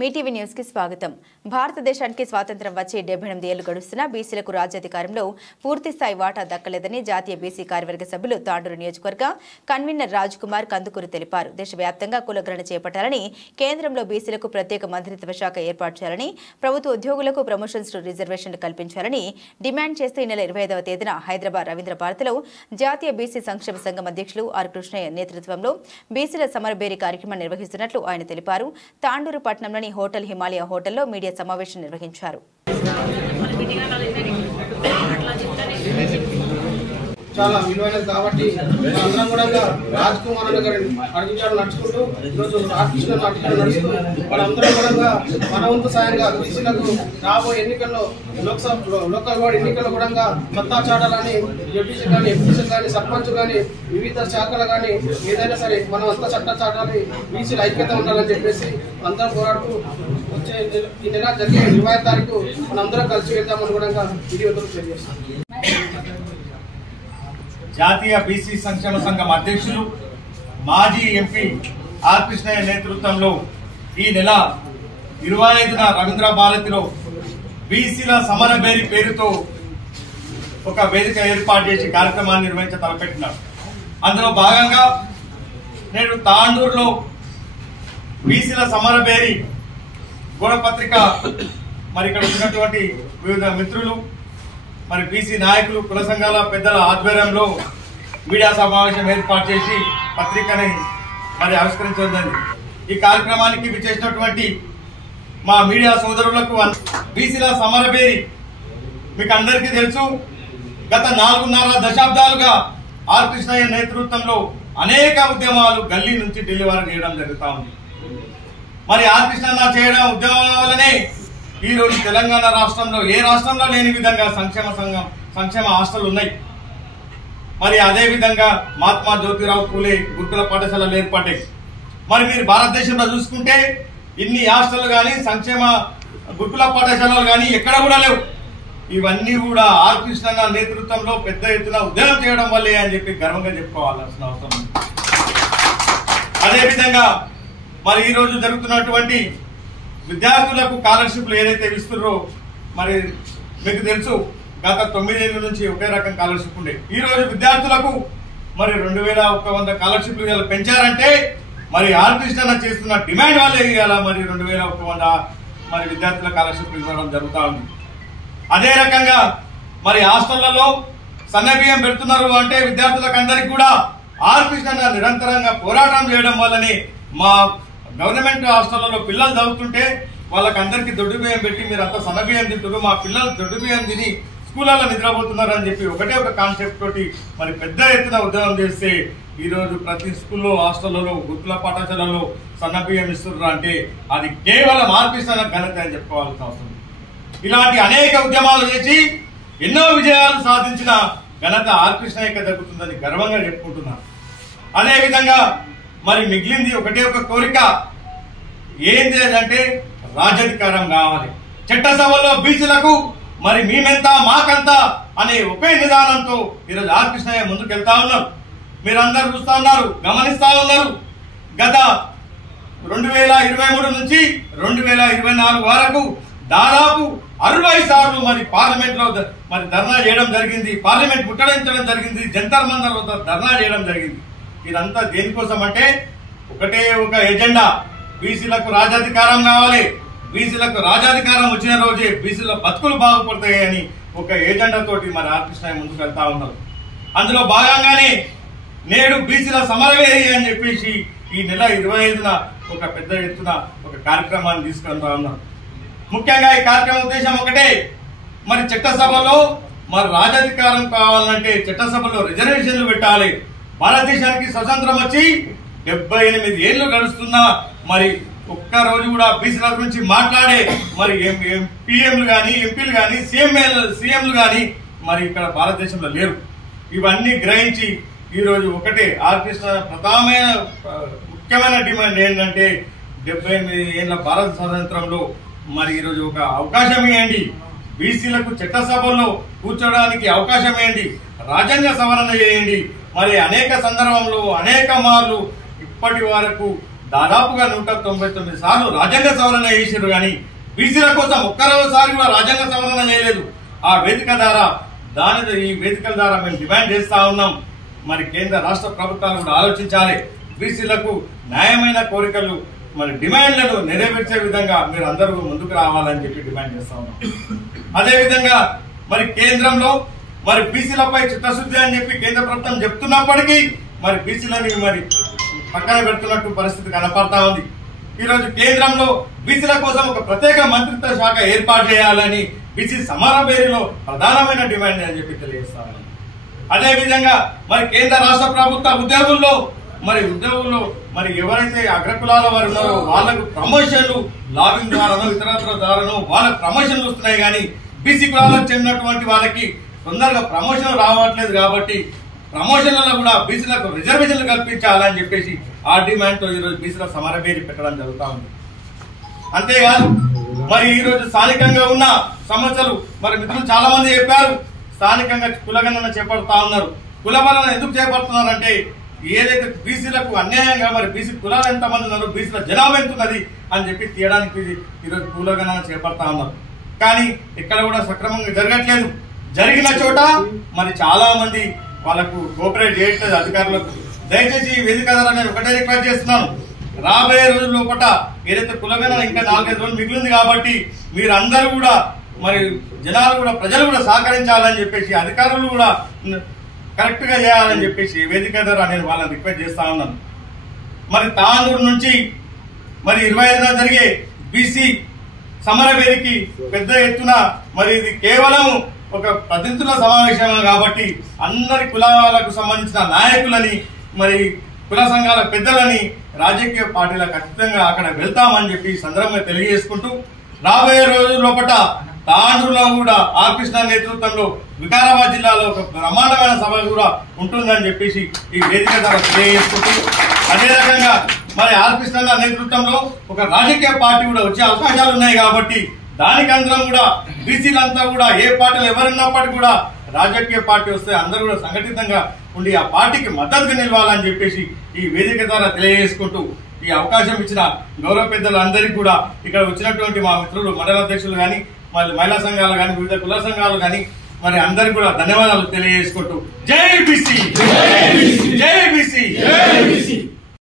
Mee TV news కి స్వాగతం. భారతదేశానికి స్వాతంత్ర్యం వచ్చి 78 ఏళ్లు గడుస్తున్నా బీసీలకు రాజ్యాధికారంలో పూర్తి స్థాయి వాటా దక్కలేదని జాతీయ బీసీ కార్యవర్గ సభ్యులు తాండూరు నియోజకవర్గ కన్వీనర్ రాజ్ కుమార్ కందుకూరు తెలిపారు. దేశవ్యాప్తంగా కులగణన చేపట్టాలని, కేంద్రంలో బీసీలకు ప్రత్యేక మంత్రిత్వ శాఖ ఏర్పాటు చేయాలని, ప్రభుత్వ ఉద్యోగులకు ప్రమోషన్స్ రిజర్వేషన్లు కల్పించాలని డిమాండ్ చేస్తూ ఈ నెల 25వ తేదీన హైదరాబాద్ రవీంద్ర భారతిలో జాతీయ బీసీ సంక్షేమ సంఘం అధ్యక్షులు ఆర్ కృష్ణయ్య నేతృత్వంలో బీసీల సమరబేరీ కార్యక్రమం నిర్వహిస్తున్నట్లు ఆయన తెలిపారు. తాండూరు పట్టణంలోని హోటల్ హిమాలయ హోటల్లో మీడియా సమావేశం నిర్వహించారు. చాలా విలువైనది కాబట్టి అందరం కూడా రాజ్ కుమార్ గారి అడుగుజాడలు నడుచుకుంటూ ఈరోజు రాష్ట్ర నాటకాలు నడుస్తూ వాళ్ళందరం కూడా మన వంతు సాయంగా బీసీలకు రాబోయే ఎన్నికల్లో లోకల్ వార్డు ఎన్నికల్లో కూడా మత్తా చాటాలని జడ్పీసీ కానీ ఎంపీసీ కానీ సర్పంచ్ కానీ వివిధ శాఖలు కానీ ఏదైనా సరే మనం అంతా చట్ట చాటాలి, బీసీలు ఐక్యత ఉండాలని చెప్పేసి అందరం పోరాడుతూ వచ్చే ఈ నెల జరిగే 20వ తారీఖు మనందరం కలిసి వెళ్దామని కూడా వీడియోతో తెలియజేస్తాం. జాతీయ బీసీ సంక్షేమ సంఘం అధ్యక్షులు మాజీ ఎంపీ ఆర్ కృష్ణయ్య నేతృత్వంలో ఈ నెల 25న రవీంద్ర భారతిలో బీసీల సమరబేరి పేరుతో ఒక వేదిక ఏర్పాటు చేసి కార్యక్రమాన్ని నిర్వహించ తలపెట్టినారు. అందులో భాగంగా నేడు తాండూరులో బీసీల సమరబేరి గోడపత్రిక మరి ఇక్కడ వచ్చినటువంటి వివిధ మిత్రులు మరి బీసీ నాయకులు కుల సంఘాల పెద్దల ఆధ్వర్యంలో మీడియా సమావేశం ఏర్పాటు చేసి పత్రికని మరి ఆవిష్కరించడం. ఈ కార్యక్రమానికి విచ్చేసినటువంటి మా మీడియా సోదరులకు బీసీల సమరబేరి మీకు అందరికీ తెలుసు. గత 4.5 దశాబ్దాలుగా ఆర్ కృష్ణయ్య నేతృత్వంలో అనేక ఉద్యమాలు గల్లీ నుంచి ఢిల్లీ వరకు చేయడం జరుగుతా ఉంది. మరి ఆర్ కృష్ణయ్య చేయడం ఉద్యమాల వల్లనే ఈ రోజు తెలంగాణ రాష్ట్రంలో ఏ రాష్ట్రంలో లేని విధంగా సంక్షేమ హాస్టల్ ఉన్నాయి. మరి అదే విధంగా మహాత్మా జ్యోతిరావు పూలే గురుకుల పాఠశాలలు ఏర్పడ్డాయి. మరి మీరు భారతదేశంలో చూసుకుంటే ఇన్ని హాస్టల్ గానీ సంక్షేమ గురుకుల పాఠశాలలు గానీ ఎక్కడ కూడా లేవు. ఇవన్నీ కూడా ఆర్ కృష్ణయ్య నేతృత్వంలో పెద్ద ఎత్తున ఉద్యమం చేయడం వల్లే అని చెప్పి గర్వంగా చెప్పుకోవాల్సిన అవసరం ఉంది. అదేవిధంగా మరి ఈ రోజు జరుగుతున్నటువంటి విద్యార్థులకు స్కాలర్షిప్లు ఏదైతే ఇస్తున్నారో మరి మీకు తెలుసు, గత 9 ఏళ్ల నుంచి ఒకే రకం స్కాలర్షిప్ ఉండే. ఈ రోజు విద్యార్థులకు మరి 2100 స్కాలర్షిప్లు పెంచారంటే మరి ఆర్ కృష్ణయ్య చేస్తున్న డిమాండ్ వల్లే ఇవాళ మరి 2100 మరి విద్యార్థుల స్కాలర్షిప్లు ఇవ్వడం జరుగుతా ఉంది. అదే రకంగా మరి హాస్టళ్లలో సన్నబియ్యం పెడుతున్నారు అంటే విద్యార్థులకు అందరికీ కూడా ఆర్ కృష్ణయ్య నిరంతరంగా పోరాటం చేయడం వల్లనే మా గవర్నమెంట్ హాస్టళ్లలో పిల్లలు చదువుతుంటే వాళ్ళకందరికీ దొడ్డు బియ్యం పెట్టి మీరు అంతా సన్నబియ్యం తింటున్నారు, మా పిల్లలు దొడ్డు బియ్యం తిని స్కూళ్ళలో నిద్రపోతున్నారు అని చెప్పి ఒకటే ఒక కాన్సెప్ట్ తోటి మరి పెద్ద ఎత్తున ఉద్యమం చేస్తే ఈ రోజు ప్రతి స్కూల్లో హాస్టళ్లలో గురుకుల పాఠశాలలో సన్నబియ్యం ఇస్తున్నారు అంటే అది కేవలం ఆర్ కృష్ణయ్య ఘనత అని చెప్పుకోవాల్సిన అవసరం. ఇలాంటి అనేక ఉద్యమాలు చేసి ఎన్నో విజయాలు సాధించిన ఘనత ఆర్ కృష్ణయ్యకి దక్కుతుందని గర్వంగా చెప్పుకుంటున్నారు. అదేవిధంగా మరి మిగిలింది ఒకటే ఒక కోరిక, ఏంటి అంటే రాజ్యాధికారం కావాలి. చట్టసభలో బీసీలకు మరి మేమెంత మాకంత అనే ఒకే నిదానంతో ఈరోజు ఆర్ కృష్ణయ్య ముందుకెళ్తా ఉన్నారు. మీరందరూ చూస్తా ఉన్నారు, గమనిస్తా ఉన్నారు. గత 2023 నుంచి 2024 వరకు దాదాపు 60 సార్లు మరి పార్లమెంట్ లో మరి ధర్నా చేయడం జరిగింది, పార్లమెంట్ ముట్టడించడం జరిగింది, జంతర్ మంతర్ వద్ద ధర్నా చేయడం జరిగింది. ఇదంతా దేనికోసం అంటే ఒకటే ఒక ఎజెండా, బీసీలకు రాజ్యాధికారం కావాలి. బీసీలకు రాజ్యాధికారం వచ్చిన రోజే బీసీల బతుకులు బాగుపడతాయని ఒక ఎజెండా తోటి మరి ఆర్ కృష్ణయ్య ముందుకు వెళ్తా ఉన్నారు. అందులో భాగంగానే నేడు బీసీల సమరవేరి అని చెప్పేసి ఈ నెల 25న ఒక పెద్ద ఎత్తున ఒక కార్యక్రమాన్ని తీసుకెళ్తా ఉన్నారు. ముఖ్యంగా ఈ కార్యక్రమం ఉద్దేశం ఒకటే, మరి చట్టసభలో మరి రాజ్యాధికారం కావాలంటే చట్టసభలో రిజర్వేషన్లు పెట్టాలి. భారతదేశానికి స్వతంత్రం వచ్చి 78 ఏళ్లు గడుస్తున్నా మరి ఒక్క రోజు కూడా బీసీల గురించి మాట్లాడే మరి పిఎంలు గాని ఎంపీలు గాని సీఎంలు గాని మరి ఇక్కడ భారతదేశంలో లేరు. ఇవన్నీ గ్రహించి ఈ రోజు ఒకటే ఆర్ కృష్ణయ్య ప్రధానమైన ముఖ్యమైన డిమాండ్ ఏంటంటే 78 ఏళ్ల భారత స్వాతంత్రంలో మరి ఈ రోజు ఒక అవకాశం ఇవ్వండి, బీసీలకు చట్టసభల్లో కూర్చోడానికి అవకాశం ఇవ్వండి, రాజ్యాంగ సవరణ చేయండి. మరి అనేక సందర్భంలో అనేక మార్లు ఇప్పటి వరకు దాదాపుగా 199 సార్లు రాజ్యాంగ సవరణ చేసారు కానీ బీసీల కోసం ఒక్కరోసారి కూడా రాజ్యాంగ సవరణ చేయలేదు. ఆ వేదిక ద్వారా ఈ వేదికల ద్వారా మేము డిమాండ్ చేస్తా ఉన్నాం. మరి కేంద్ర రాష్ట్ర ప్రభుత్వాలు కూడా ఆలోచించాలి. బీసీలకు న్యాయమైన కోరికలు మరి డిమాండ్లను నెరవేర్చే విధంగా మీరు అందరూ ముందుకు రావాలని చెప్పి డిమాండ్ చేస్తా ఉన్నాం. అదేవిధంగా మరి కేంద్రంలో మరి బీసీలపై చిత్తశుద్ధి అని చెప్పి కేంద్ర ప్రభుత్వం చెప్తున్నప్పటికీ మరి బీసీలని మరి పక్కన పెడుతున్నట్టు పరిస్థితి కనపడతా ఉంది. ఈరోజు కేంద్రంలో బీసీల కోసం ఒక ప్రత్యేక మంత్రిత్వ శాఖ ఏర్పాటు చేయాలని బీసీ సమరభేరిలో ప్రధానమైన డిమాండ్ అని చెప్పి తెలియజేస్తా ఉన్నాం. అదేవిధంగా మరి కేంద్ర రాష్ట్ర ప్రభుత్వ ఉద్యోగుల్లో మరి ఎవరైతే అగ్రకులాల వారు ఉన్నారో వాళ్ళకు ప్రమోషన్లు లాబింగ్ ద్వారానో ఇతరత్ర ద్వారానో వాళ్ళకు ప్రమోషన్లు వస్తున్నాయి కానీ బీసీ కులాలకు చెందినటువంటి వాళ్ళకి తొందరగా ప్రమోషన్ రావట్లేదు. కాబట్టి ప్రమోషన్లలో కూడా బీసీలకు రిజర్వేషన్లు కల్పించాలని చెప్పేసి ఆ డిమాండ్ తో ఈరోజు బీసీల సమరభేరి పెట్టడం జరుగుతా ఉంది. అంతేకాదు మరి ఈ రోజు స్థానికంగా ఉన్న సమస్యలు మరి మిత్రులు చాలా మంది చెప్పారు. స్థానికంగా కులగణన చేపడతా ఉన్నారు. కులగణన ఎందుకు చేపడుతున్నారంటే ఏదైతే బీసీలకు అన్యాయంగా మరి బీసీ కులాలు ఎంతమంది ఉన్నారు, బీసీల జనాభా ఎంత ఉన్నది అని చెప్పి తీయడానికి ఈరోజు కులగణన చేపడతా ఉన్నారు. కానీ ఇక్కడ కూడా సక్రమంగా జరగట్లేదు. జరిగిన చోట మరి చాలా మంది వాళ్ళకు కోఆపరేట్ చేయట్లేదు అధికారులకు. దయచేసి ఈ వేదిక ద్వారా నేను ఒకటే రిక్వెస్ట్ చేస్తున్నాను, రాబోయే రోజుల లోపల ఏదైతే కులగణన ఇంకా 4-5 రోజులు మిగిలింది కాబట్టి మీరందరూ కూడా మరి జనాలు కూడా ప్రజలు కూడా సహకరించాలని చెప్పేసి అధికారులు కూడా కరెక్ట్ గా చేయాలని చెప్పేసి వేదిక ద్వారా నేను వాళ్ళని రిక్వెస్ట్ చేస్తా ఉన్నాను. మరి తాండూరు నుంచి మరి 25న జరిగే బీసీ సమరవేదికి పెద్ద ఎత్తున మరి ఇది కేవలం ఒక ప్రతినిధుల సమావేశం కాబట్టి అందరి కులాలకు సంబంధించిన నాయకులని మరి కుల సంఘాల పెద్దలని రాజకీయ పార్టీలకు ఖచ్చితంగా అక్కడ వెళ్తామని చెప్పి సందర్భంగా తెలియజేసుకుంటూ రాబోయే రోజుల లోపల తాండూరులో కూడా ఆర్ కృష్ణ నేతృత్వంలో వికారాబాద్ జిల్లాలో ఒక బ్రహ్మాండమైన సభ కూడా ఉంటుందని చెప్పేసి ఈ వేదిక ద్వారా తెలియజేసుకుంటూ అదే రకంగా మరి ఆర్ కృష్ణ నేతృత్వంలో ఒక రాజకీయ పార్టీ కూడా వచ్చే అవకాశాలు ఉన్నాయి కాబట్టి దానికి అందరం కూడా బీసీలంతా కూడా ఏ పార్టీలు ఎవరున్నప్పటికీ కూడా రాజకీయ పార్టీ వస్తే అందరూ కూడా సంఘటితంగా ఉండి ఆ పార్టీకి మద్దతుగా నిలవాలని చెప్పేసి ఈ వేదిక ద్వారా తెలియజేసుకుంటూ ఈ అవకాశం ఇచ్చిన గౌరవ పెద్దలు అందరికీ కూడా ఇక్కడ వచ్చినటువంటి మా మిత్రులు మండల అధ్యక్షులు కానీ మళ్ళీ మహిళా సంఘాలు కానీ వివిధ కుల సంఘాలు కానీ మరి అందరికి కూడా ధన్యవాదాలు తెలియజేసుకుంటూ జై బీసీ, జై బీసీ, జై బీసీ.